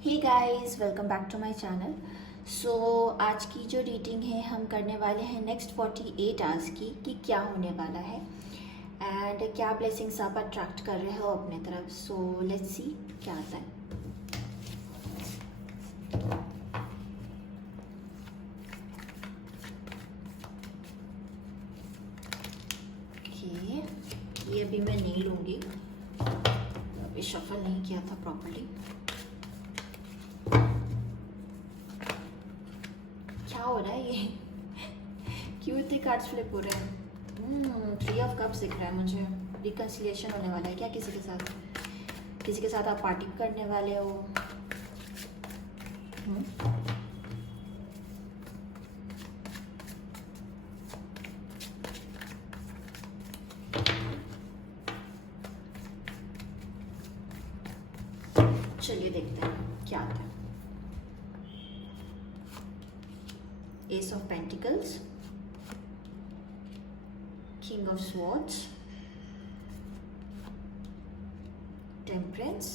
Hey guys, welcome back to my channel. So आज की जो रीडिंग है हम करने वाले हैं नेक्स्ट 48 आवर्स की कि क्या होने वाला है एंड क्या ब्लेसिंग्स आप अट्रैक्ट कर रहे हो अपने तरफ। सो लेट्स सी क्या आता है। ओके, ये अभी मैं नहीं लूँगी, अभी शफल नहीं किया था प्रॉपर्ली। क्या हो रहा है ये क्यों इतने कार्ड्स फ्लिप हो रहे हैं? 3 ऑफ कप्स दिख रहा है मुझे। रिकन्सिलिएशन होने वाला है क्या किसी के साथ? किसी के साथ आप पार्टी करने वाले हो? चलिए देखते हैं क्या आता है। S of pentacles, king of swords, temperance,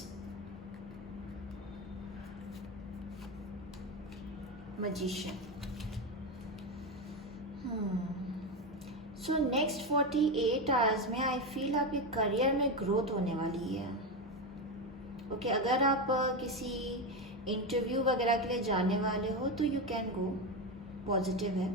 magician. So next 48 hours में आई फील आपके करियर में ग्रोथ होने वाली है। ओके, अगर आप किसी इंटरव्यू वगैरह के लिए जाने वाले हो तो यू कैन गो, पॉजिटिव है।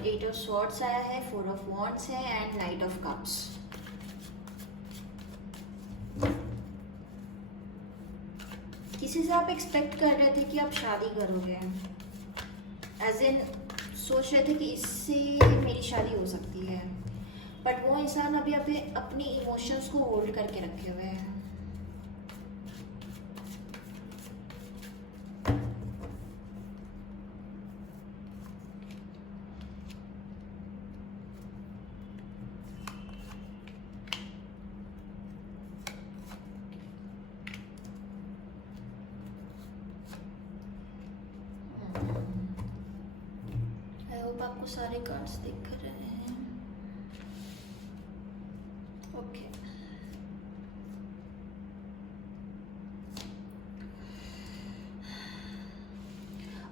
एट ऑफ स्वॉर्ड्स आया है, 4 ऑफ वॉन्ड्स है एंड नाइट ऑफ कप्स। किसी से आप एक्सपेक्ट कर रहे थे कि आप शादी करोगे, एज इन सोच रहे थे कि इससे मेरी शादी हो सकती है, बट वो इंसान अभी अपनी इमोशंस को होल्ड करके रखे हुए हैं। आई होप आपको सारे कार्ड्स दिख रहे हैं। ओके,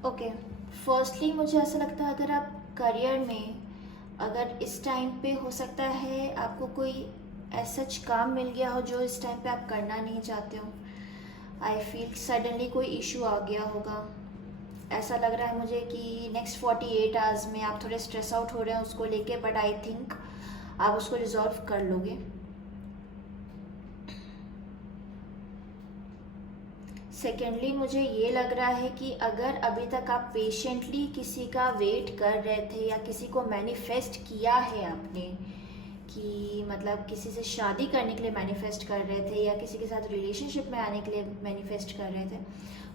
ओके, फर्स्टली मुझे ऐसा लगता है अगर आप करियर में अगर इस टाइम पे हो सकता है आपको कोई ऐसा काम मिल गया हो जो इस टाइम पे आप करना नहीं चाहते हो। आई फील सडनली कोई इशू आ गया होगा, ऐसा लग रहा है मुझे कि नेक्स्ट 48 आवर्स में आप थोड़े स्ट्रेस आउट हो रहे हैं उसको लेके, बट आई थिंक आप उसको रिजॉल्व कर लोगे। सेकेंडली मुझे ये लग रहा है कि अगर अभी तक आप पेशेंटली किसी का वेट कर रहे थे या किसी को मैनिफेस्ट किया है आपने कि मतलब किसी से शादी करने के लिए मैनिफेस्ट कर रहे थे या किसी के साथ रिलेशनशिप में आने के लिए मैनिफेस्ट कर रहे थे,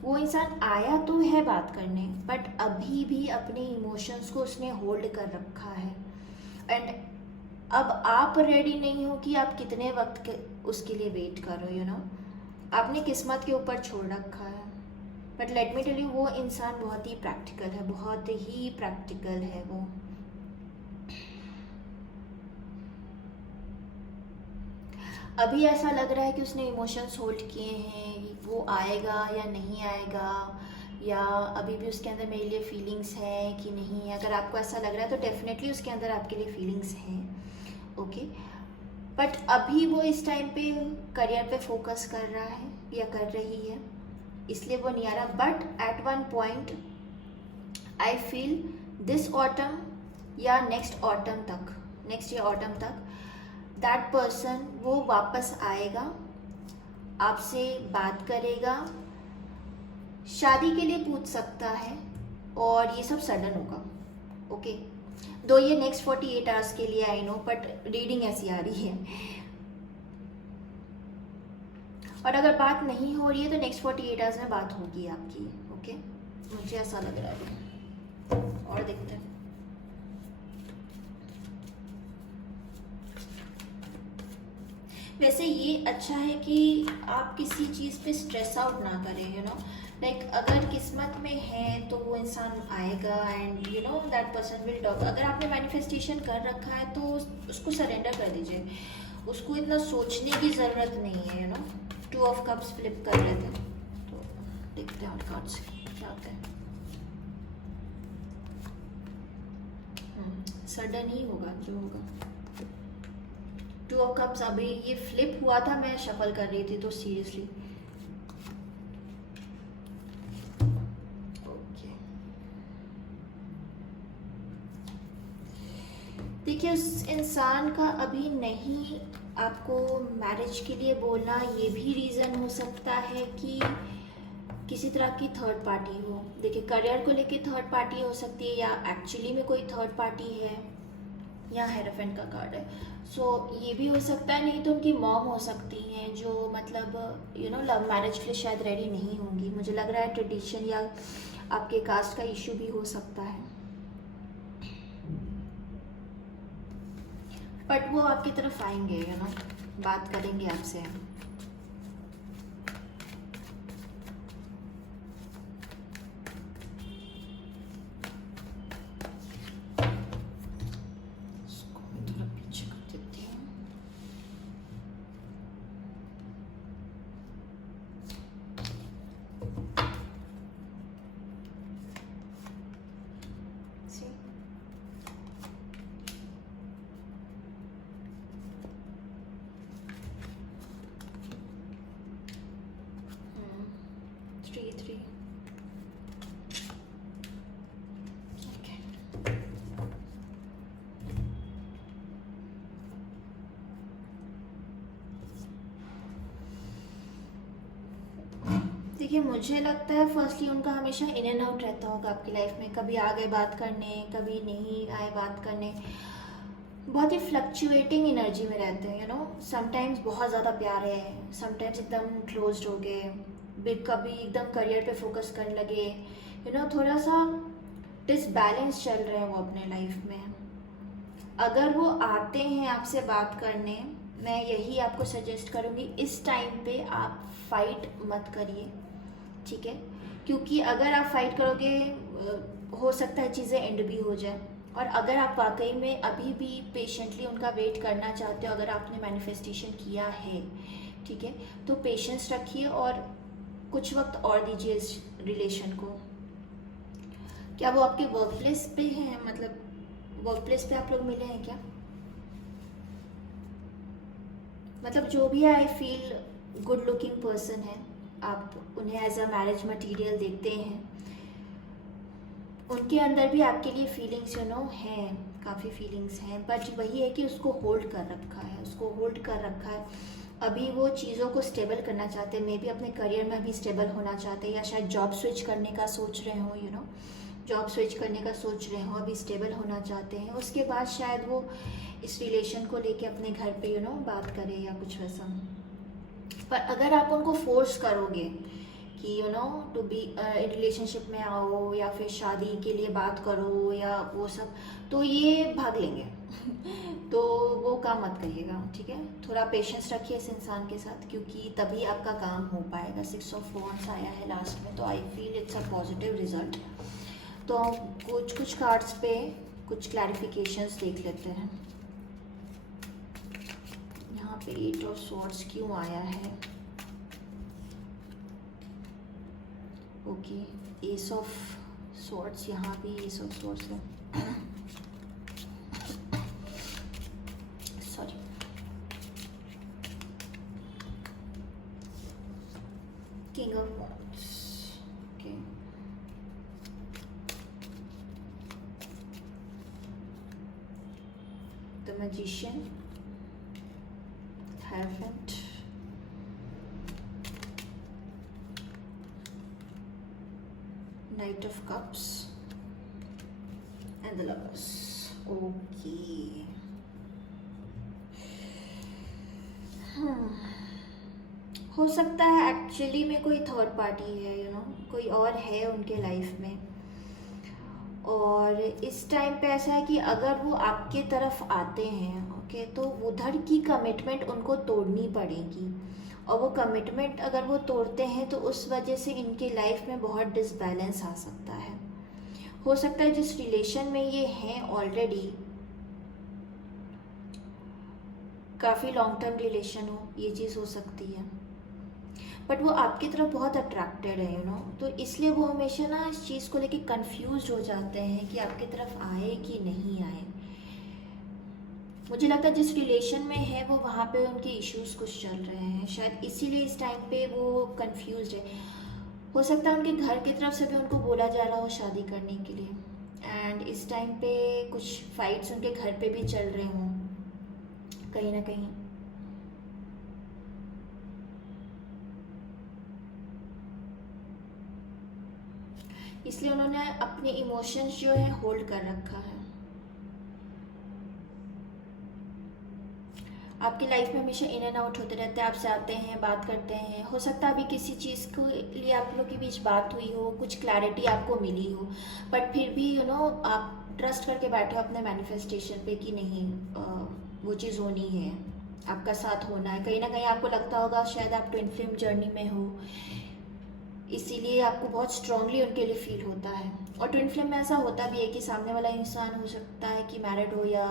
वो इंसान आया तो है बात करने, बट अभी भी अपने इमोशंस को उसने होल्ड कर रखा है एंड अब आप रेडी नहीं हो कि आप कितने वक्त के उसके लिए वेट करो। यू नो, आपने किस्मत के ऊपर छोड़ रखा है, but let me tell you वो इंसान बहुत ही प्रैक्टिकल है, बहुत ही प्रैक्टिकल है वो। अभी ऐसा लग रहा है कि उसने इमोशंस होल्ड किए हैं, वो आएगा या नहीं आएगा, या अभी भी उसके अंदर मेरे लिए फीलिंग्स हैं कि नहीं। अगर आपको ऐसा लग रहा है तो डेफिनेटली उसके अंदर आपके लिए फीलिंग्स हैं, ओके। बट अभी वो इस टाइम पे करियर पे फोकस कर रहा है या कर रही है, इसलिए वो नहीं आ रहा। But at one point I feel this autumn या नेक्स्ट ऑटम तक, नेक्स्ट ईयर ऑटम तक दैट पर्सन वो वापस आएगा, आपसे बात करेगा, शादी के लिए पूछ सकता है और ये सब सडन होगा, ओके। दो ये नेक्स्ट 48 आवर्स के लिए आई नो, बट रीडिंग ऐसी आ रही है। और अगर बात नहीं हो रही है तो नेक्स्ट 48 आवर्स में बात होगी आपकी। ओके, मुझे ऐसा लग रहा है। और देखते हैं। वैसे ये अच्छा है कि आप किसी चीज़ पे स्ट्रेस आउट ना करें, यू नो, लाइक अगर किस्मत में है तो वो इंसान आएगा, and you know that person will talk. अगर आपने मैनिफेस्टेशन कर रखा है तो उसको सरेंडर कर दीजिए, उसको इतना सोचने की ज़रूरत नहीं है, you know. 2 of cups flip कर लेते हैं, तो देखते हैं और कार्ड्स क्या होते हैं। सडन ही होगा जो होगा। 2 ऑफ कप्स अभी ये फ्लिप हुआ था, मैं शफल कर रही थी, तो सीरियसली ओके। देखिए, उस इंसान का अभी नहीं आपको मैरिज के लिए बोलना, ये भी रीज़न हो सकता है कि किसी तरह की थर्ड पार्टी हो। देखिए, करियर को लेके थर्ड पार्टी हो सकती है, या एक्चुअली में कोई थर्ड पार्टी है। यहाँ हेरोफेंट का कार्ड है, सो ये भी हो सकता है। नहीं तो उनकी मॉम हो सकती हैं, जो मतलब यू नो लव मैरिज के लिए शायद रेडी नहीं होंगी। मुझे लग रहा है ट्रेडिशन या आपके कास्ट का इशू भी हो सकता है, बट वो आपकी तरफ आएंगे, यू नो, बात करेंगे आपसे। देखिए, मुझे लगता है फर्स्टली उनका हमेशा इन एंड आउट रहता होगा आपकी लाइफ में। कभी आ गए बात करने, कभी नहीं आए बात करने। बहुत ही फ्लक्चुएटिंग एनर्जी में रहते हैं, यू नो। समटाइम्स बहुत ज़्यादा प्यार है, समटाइम्स एकदम क्लोज्ड हो गए, कभी एकदम करियर पे फोकस करने लगे, यू नो। थोड़ा सा डिसबैलेंस चल रहे हैं वो अपने लाइफ में। अगर वो आते हैं आपसे बात करने, मैं यही आपको सजेस्ट करूँगी, इस टाइम पे आप फाइट मत करिए, ठीक है। क्योंकि अगर आप फाइट करोगे हो सकता है चीज़ें एंड भी हो जाए। और अगर आप वाकई में अभी भी पेशेंटली उनका वेट करना चाहते हो, अगर आपने मैनिफेस्टेशन किया है, ठीक है, तो पेशेंस रखिए और कुछ वक्त और दीजिए इस रिलेशन को। क्या वो आपके वर्क प्लेस पे हैं, मतलब वर्क प्लेस पे आप लोग मिले हैं क्या? मतलब जो भी I feel good looking person है, आप उन्हें एज अ मैरिज मटेरियल देखते हैं। उनके अंदर भी आपके लिए फीलिंग्स यू नो हैं, काफ़ी फीलिंग्स हैं, बट वही है कि उसको होल्ड कर रखा है, उसको होल्ड कर रखा है। अभी वो चीज़ों को स्टेबल करना चाहते हैं, मे बी अपने करियर में अभी स्टेबल होना चाहते हैं, या शायद जॉब स्विच करने का सोच रहे हो, यू नो, जॉब स्विच करने का सोच रहे हो, अभी स्टेबल होना चाहते हैं। उसके बाद शायद वो इस रिलेशन को लेके अपने घर पे यू नो बात करें या कुछ वैसा। पर अगर आप उनको फोर्स करोगे कि you know to be in relationship में आओ, या फिर शादी के लिए बात करो या वो सब, तो ये भाग लेंगे तो वो काम मत करिएगा, ठीक है। थोड़ा पेशेंस रखिए इस इंसान के साथ, क्योंकि तभी आपका काम हो पाएगा। 6 ऑफ वॉन्ड्स आया है लास्ट में, तो I feel it's a positive result. तो कुछ कार्ड्स पे कुछ क्लैरिफिकेशंस देख लेते हैं। यहाँ पे 8 ऑफ स्वॉर्ड्स क्यों आया है? ओके, एस ऑफ स्वॉर्ड्स, यहाँ भी एस ऑफ स्वॉर्ड्स है, sorry. King of wands, okay. The magician, Hierophant, Knight of Cups, and the Lovers. Okay. हो सकता है एक्चुअली में कोई थर्ड पार्टी है, कोई और है उनके लाइफ में। और इस टाइम पे ऐसा है कि अगर वो आपके तरफ आते हैं, ओके, तो उधर की कमिटमेंट उनको तोड़नी पड़ेगी। और वो कमिटमेंट अगर वो तोड़ते हैं तो उस वजह से इनके लाइफ में बहुत डिसबैलेंस आ सकता है। हो सकता है जिस रिलेशन में ये हैं ऑलरेडी काफ़ी लॉन्ग टर्म रिलेशन हो, ये चीज़ हो सकती है। बट वो आपकी तरफ बहुत अट्रैक्टेड है, तो इसलिए वो हमेशा ना इस चीज़ को लेके कंफ्यूज हो जाते हैं कि आपकी तरफ आए कि नहीं आए। मुझे लगता है जिस रिलेशन में है वो वहाँ पे उनके इश्यूज कुछ चल रहे हैं, शायद इसीलिए इस टाइम पे वो कंफ्यूज है। हो सकता है उनके घर की तरफ से भी उनको बोला जा रहा हो शादी करने के लिए, एंड इस टाइम पे कुछ फाइट्स उनके घर पे भी चल रहे हों कहीं ना कहीं। इसलिए उन्होंने अपने इमोशंस जो है होल्ड कर रखा है। आपकी लाइफ में हमेशा इन एंड आउट होते रहते हैं, आपसे आते हैं, बात करते हैं। हो सकता है अभी किसी चीज़ के लिए आप लोग के बीच बात हुई हो, कुछ क्लैरिटी आपको मिली हो, बट फिर भी आप ट्रस्ट करके बैठे हो अपने मैनिफेस्टेशन पे कि नहीं, वो चीज़ होनी है, आपका साथ होना है। कहीं ना कहीं आपको लगता होगा शायद आप ट्विन फ्लेम जर्नी में हो, इसीलिए आपको बहुत स्ट्रांगली उनके लिए फील होता है। और ट्विन फ्लेम में ऐसा होता भी है कि सामने वाला इंसान हो सकता है कि मैरिड हो या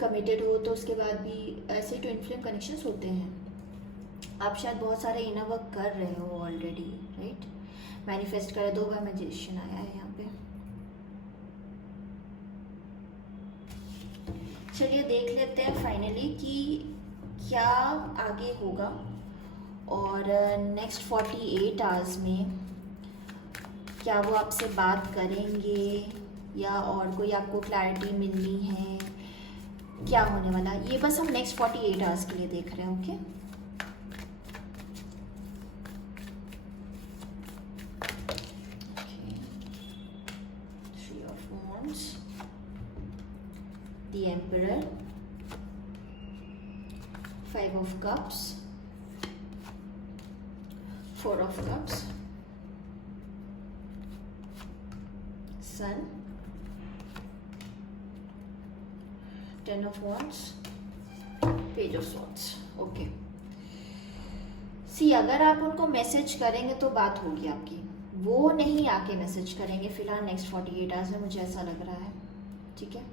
कमिटेड हो, तो उसके बाद भी ऐसे ट्विन फ्लेम कनेक्शंस होते हैं। आप शायद बहुत सारे इनर वर्क कर रहे हो ऑलरेडी, राइट? मैनिफेस्ट कर, 2 बार मैजिशियन आया है यहाँ पे। चलिए देख लेते हैं फाइनली कि क्या आगे होगा, और नेक्स्ट 48 आवर्स में क्या वो आपसे बात करेंगे या और कोई आपको क्लैरिटी मिलनी है, क्या होने वाला, ये बस हम नेक्स्ट 48 आवर्स के लिए देख रहे हैं। Okay, three of wands, the emperor, 5 of cups, 4 of cups, sun, 10 of wands, page of swords। Okay, see अगर आप उनको मैसेज करेंगे तो बात होगी आपकी, वो नहीं आके मैसेज करेंगे फिलहाल नेक्स्ट 48 आवर्स में, मुझे ऐसा लग रहा है। ठीक है,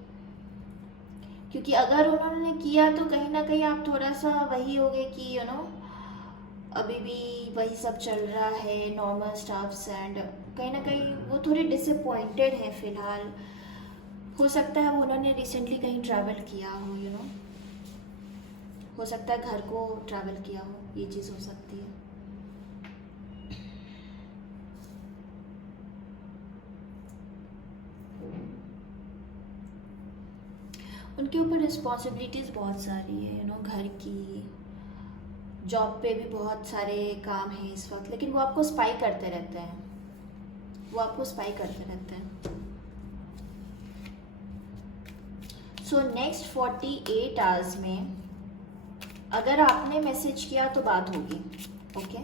क्योंकि अगर उन्होंने किया तो कहीं ना कहीं आप थोड़ा सा वही होगे कि अभी भी वही सब चल रहा है, नॉर्मल स्टाफ्स, एंड कहीं ना कहीं वो थोड़े डिसअपॉइंटेड हैं फिलहाल। हो सकता है वो उन्होंने रिसेंटली कहीं ट्रैवल किया हो, हो सकता है घर को ट्रैवल किया हो, ये चीज़ हो सकती है। उनके ऊपर रिस्पॉन्सिबिलिटीज़ बहुत सारी है, घर की, जॉब पे भी बहुत सारे काम हैं इस वक्त, लेकिन वो आपको स्पाई करते रहते हैं, वो आपको स्पाई करते रहते हैं। सो नेक्स्ट 48 आवर्स में अगर आपने मैसेज किया तो बात होगी। Okay,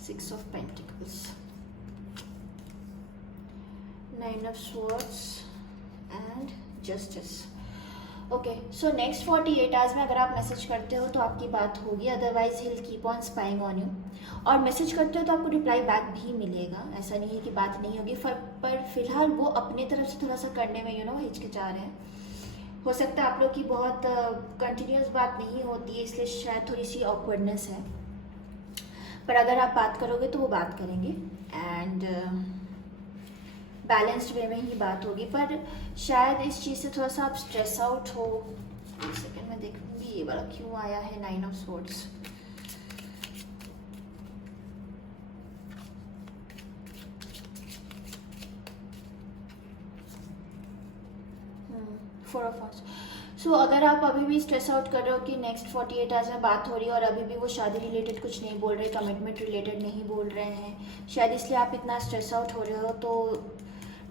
6 of pentacles, 9 of swords and justice. Okay, so next 48 hours में अगर आप मैसेज करते हो तो आपकी बात होगी, otherwise he will keep on spying on you. और मैसेज करते हो तो आपको रिप्लाई बैक भी मिलेगा, ऐसा नहीं है कि बात नहीं होगी, पर फिलहाल वो अपनी तरफ से थोड़ा सा करने में हिचकिचा रहे हैं। हो सकता है आप लोग की बहुत कंटिन्यूस बात नहीं होती है, इसलिए शायद थोड़ी सी ऑकवर्डनेस है, पर अगर आप बात करोगे तो वो बात करेंगे, एंड बैलेंस्ड वे में ही बात होगी। पर शायद इस चीज़ से थोड़ा सा आप स्ट्रेस आउट हो। एक सेकेंड में देखूंगी ये वाला क्यों आया है, 9 of swords. Four of wands. So अगर आप अभी भी स्ट्रेस आउट कर रहे हो कि नेक्स्ट 48 आवर्स में बात हो रही है और अभी भी वो शादी रिलेटेड कुछ नहीं बोल रहे, कमिटमेंट रिलेटेड नहीं बोल रहे हैं, शायद इसलिए आप इतना स्ट्रेस आउट हो रहे हो, तो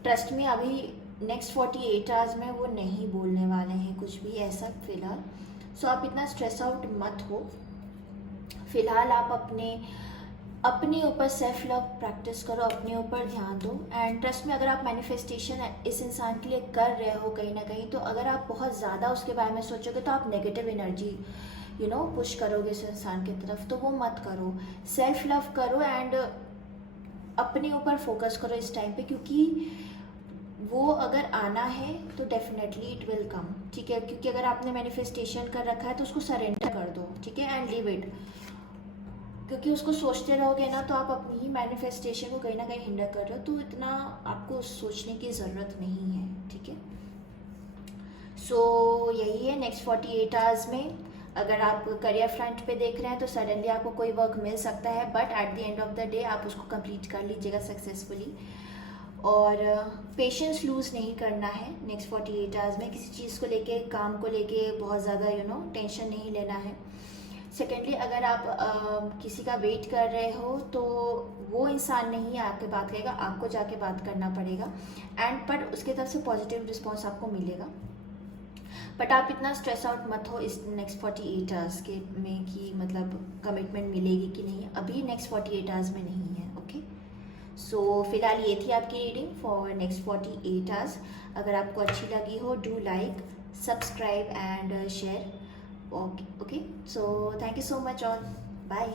ट्रस्ट में अभी नेक्स्ट 48 आवर्स में वो नहीं बोलने वाले हैं कुछ भी ऐसा फिलहाल। सो आप इतना स्ट्रेस आउट मत हो। फिलहाल आप अपने ऊपर सेल्फ लव प्रैक्टिस करो, अपने ऊपर ध्यान दो। एंड ट्रस्ट में अगर आप मैनिफेस्टेशन इस इंसान के लिए कर रहे हो कहीं ना कहीं, तो अगर आप बहुत ज़्यादा उसके बारे में सोचोगे तो आप नेगेटिव एनर्जी पुश करोगे इस इंसान की तरफ, तो वो मत करो। सेल्फ लव करो एंड अपने ऊपर फोकस करो इस टाइम पे, क्योंकि वो अगर आना है तो डेफिनेटली इट विल कम, ठीक है। क्योंकि अगर आपने मैनिफेस्टेशन कर रखा है तो उसको सरेंडर कर दो, ठीक है, एंड लीव इट। क्योंकि उसको सोचते रहोगे ना तो आप अपनी ही मैनिफेस्टेशन को कहीं ना कहीं हिंडर कर रहे हो, तो इतना आपको सोचने की ज़रूरत नहीं है, ठीक है। सो यही है नेक्स्ट 48 आवर्स में। अगर आप करियर फ्रंट पे देख रहे हैं तो सडनली आपको कोई वर्क मिल सकता है, but at the end of the day आप उसको कंप्लीट कर लीजिएगा सक्सेसफुली। और पेशेंस लूज़ नहीं करना है नेक्स्ट 48 आवर्स में। किसी चीज़ को लेके, काम को लेके बहुत ज़्यादा टेंशन नहीं लेना है। सेकेंडली, अगर आप किसी का वेट कर रहे हो तो वो इंसान नहीं आके बात करेगा, आपको जाके बात करना पड़ेगा। एंड पर उसके तरफ से पॉजिटिव रिस्पॉन्स आपको मिलेगा। बट आप इतना स्ट्रेस आउट मत हो इस नेक्स्ट 48 आवर्स के में कि मतलब कमिटमेंट मिलेगी कि नहीं, अभी नेक्स्ट 48 आवर्स में नहीं है, ओके। सो फिलहाल ये थी आपकी रीडिंग फॉर नेक्स्ट 48 आवर्स। अगर आपको अच्छी लगी हो, do like, subscribe and share, okay. So thank you so much all, bye.